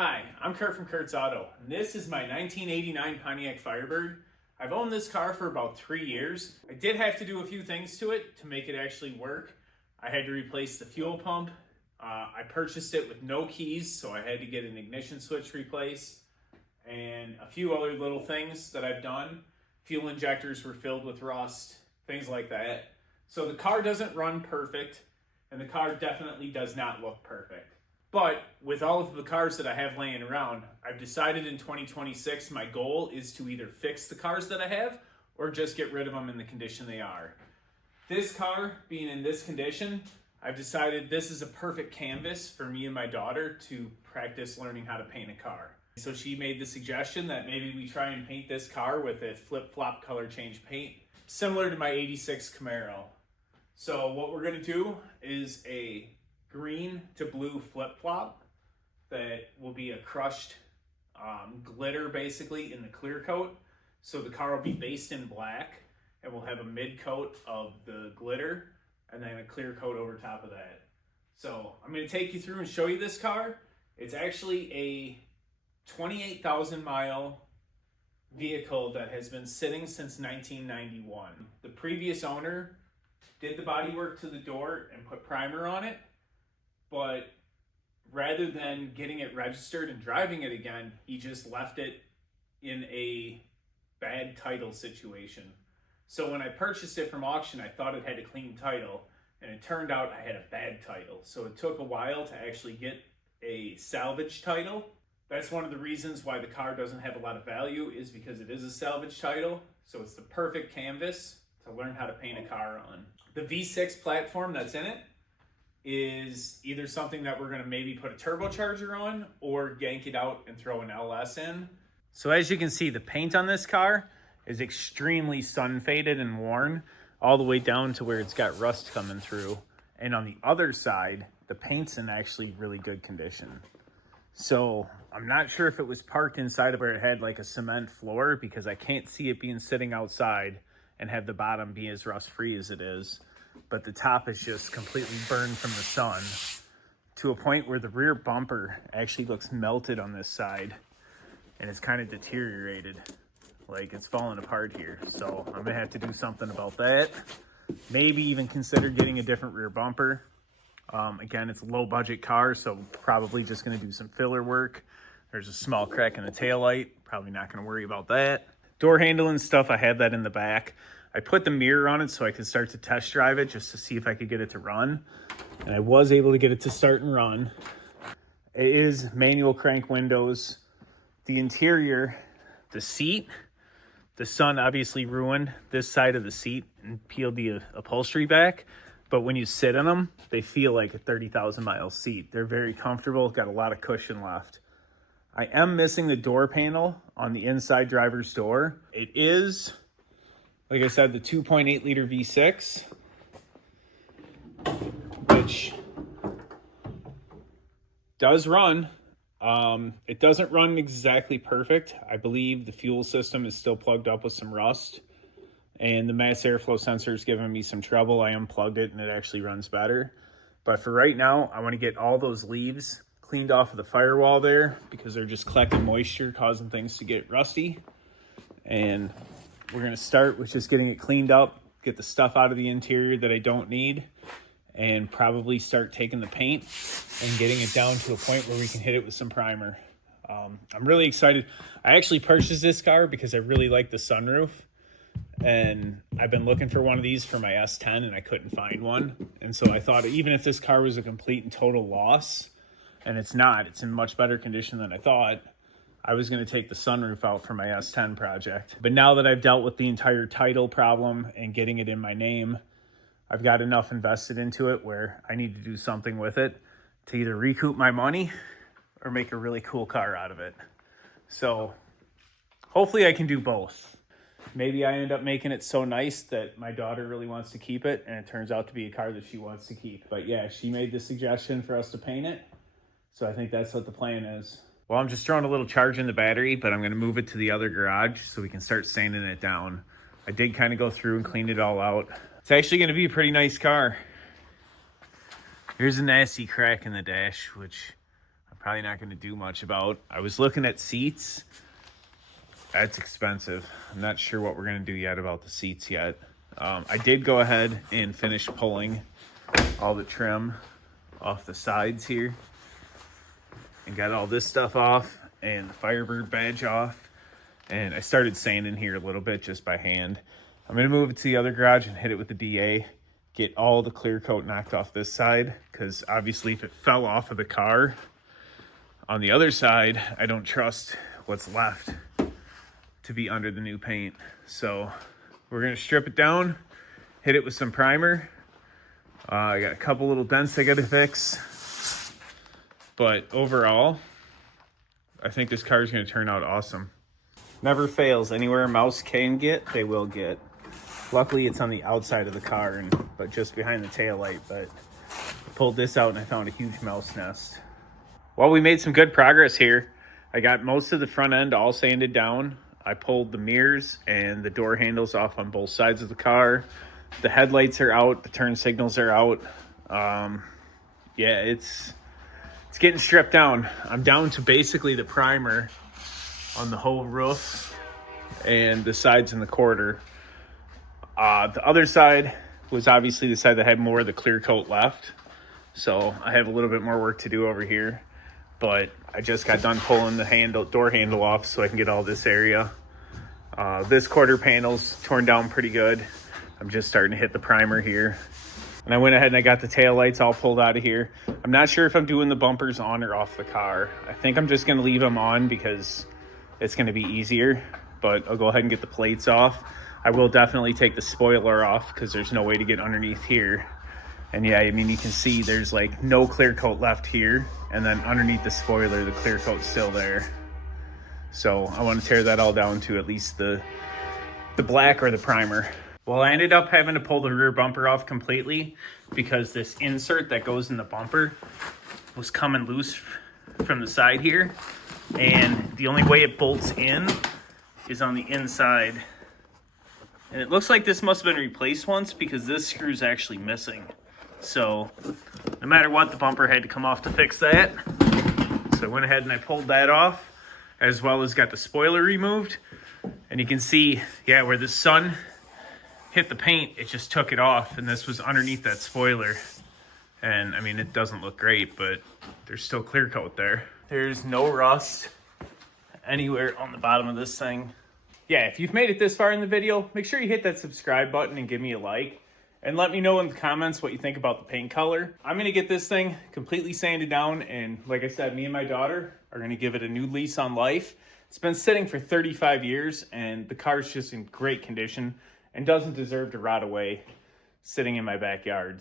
Hi, I'm Kurt from Kurt's Auto, and this is my 1989 Pontiac Firebird. I've owned this car for about 3 years. I did have to do a few things to it to make it actually work. I had to replace the fuel pump. I purchased it with no keys, so I had to get an ignition switch replaced, and a few other little things that I've done. Fuel injectors were filled with rust, things like that. So the car doesn't run perfect, and the car definitely does not look perfect. But with all of the cars that I have laying around, I've decided in 2026 my goal is to either fix the cars that I have or just get rid of them in the condition they are. This car being in this condition, I've decided this is a perfect canvas for me and my daughter to practice learning how to paint a car. So she made the suggestion that maybe we try and paint this car with a flip-flop color change paint, similar to my 86 Camaro. So what we're gonna do is a green to blue flip-flop that will be a crushed glitter basically in the clear coat. So the car will be based in black and we'll have a mid coat of the glitter and then a clear coat over top of that. So I'm going to take you through and show you this car. It's actually a 28,000 mile vehicle that has been sitting since 1991. The previous owner did the body work to the door and put primer on it, but rather than getting it registered and driving it again, he just left it in a bad title situation. So when I purchased it from auction, I thought it had a clean title, and it turned out I had a bad title. So it took a while to actually get a salvage title. That's one of the reasons why the car doesn't have a lot of value, is because it is a salvage title. So it's the perfect canvas to learn how to paint a car on. The V6 platform that's in it is either something that we're going to maybe put a turbocharger on or yank it out and throw an LS in. So as you can see, the paint on this car is extremely sun faded and worn all the way down to where it's got rust coming through. And on the other side, the paint's in actually really good condition. So I'm not sure if it was parked inside of where it had like a cement floor, because I can't see it being sitting outside and have the bottom be as rust free as it is. But the top is just completely burned from the sun to a point where the rear bumper actually looks melted on this side and it's kind of deteriorated. Like it's falling apart here. So I'm gonna have to do something about that. Maybe even consider getting a different rear bumper. Again, it's a low budget car, so probably just gonna do some filler work. There's a small crack in the taillight. Probably not gonna worry about that. Door handle and stuff, I have that in the back. I put the mirror on it so I could start to test drive it just to see if I could get it to run. And I was able to get it to start and run. It is manual crank windows. The interior, the seat, the sun obviously ruined this side of the seat and peeled the upholstery back. But when you sit in them, they feel like a 30,000 mile seat. They're very comfortable, got a lot of cushion left. I am missing the door panel on the inside driver's door. It is, like I said, the 2.8 liter V6, which does run. It doesn't run exactly perfect. I believe the fuel system is still plugged up with some rust, and the mass airflow sensor is giving me some trouble. I unplugged it and it actually runs better. But for right now, I want to get all those leaves cleaned off of the firewall there because they're just collecting moisture, causing things to get rusty. And we're going to start with just getting it cleaned up, get the stuff out of the interior that I don't need, and probably start taking the paint and getting it down to a point where we can hit it with some primer. I'm really excited. I actually purchased this car because I really like the sunroof, and I've been looking for one of these for my S10 and I couldn't find one. And so I thought even if this car was a complete and total loss, and it's not, it's in much better condition than I thought, I was going to take the sunroof out for my S10 project. But now that I've dealt with the entire title problem and getting it in my name, I've got enough invested into it where I need to do something with it to either recoup my money or make a really cool car out of it. So hopefully I can do both. Maybe I end up making it so nice that my daughter really wants to keep it, and it turns out to be a car that she wants to keep. But yeah, she made the suggestion for us to paint it, so I think that's what the plan is. Well, I'm just throwing a little charge in the battery, but I'm going to move it to the other garage so we can start sanding it down. I did kind of go through and clean it all out. It's actually going to be a pretty nice car. Here's a nasty crack in the dash, which probably not going to do much about. I was looking at seats. That's expensive. I'm not sure what we're going to do yet about the seats yet. I did go ahead and finish pulling all the trim off the sides here and got all this stuff off and the Firebird badge off. And I started sanding here a little bit just by hand. I'm going to move it to the other garage and hit it with the DA, get all the clear coat knocked off this side, because obviously if it fell off of the car on the other side, I don't trust what's left to be under the new paint. So we're going to strip it down, hit it with some primer. I got a couple little dents I got to fix. But overall, I think this car is going to turn out awesome. Never fails. Anywhere a mouse can get, they will get. Luckily, it's on the outside of the car, but just behind the taillight. But I pulled this out and I found a huge mouse nest. Well, we made some good progress here. I got most of the front end all sanded down. I pulled the mirrors and the door handles off on both sides of the car. The headlights are out. The turn signals are out. Yeah, it's getting stripped down. I'm down to basically the primer on the whole roof and the sides and the quarter. The other side was obviously the side that had more of the clear coat left. So I have a little bit more work to do over here. But I just got done pulling the door handle off so I can get all this area. This quarter panel's torn down pretty good. I'm just starting to hit the primer here. And I went ahead and I got the tail lights all pulled out of here. I'm not sure if I'm doing the bumpers on or off the car. I think I'm just going to leave them on because it's going to be easier. But I'll go ahead and get the plates off. I will definitely take the spoiler off because there's no way to get underneath here. And yeah, I mean, you can see there's like no clear coat left here. And then underneath the spoiler, the clear coat's still there. So I want to tear that all down to at least the black or the primer. Well, I ended up having to pull the rear bumper off completely because this insert that goes in the bumper was coming loose from the side here. And the only way it bolts in is on the inside. And it looks like this must have been replaced once because this screw is actually missing. So no matter what, the bumper had to come off to fix that. So I went ahead and I pulled that off, as well as got the spoiler removed. And you can see, yeah, where the sun hit the paint, it just took it off. And this was underneath that spoiler. And I mean, it doesn't look great, but there's still clear coat there. There's no rust anywhere on the bottom of this thing. Yeah, if you've made it this far in the video, make sure you hit that subscribe button and give me a like. And let me know in the comments what you think about the paint color. I'm going to get this thing completely sanded down. And like I said, me and my daughter are going to give it a new lease on life. It's been sitting for 35 years and the car's just in great condition and doesn't deserve to rot away sitting in my backyard.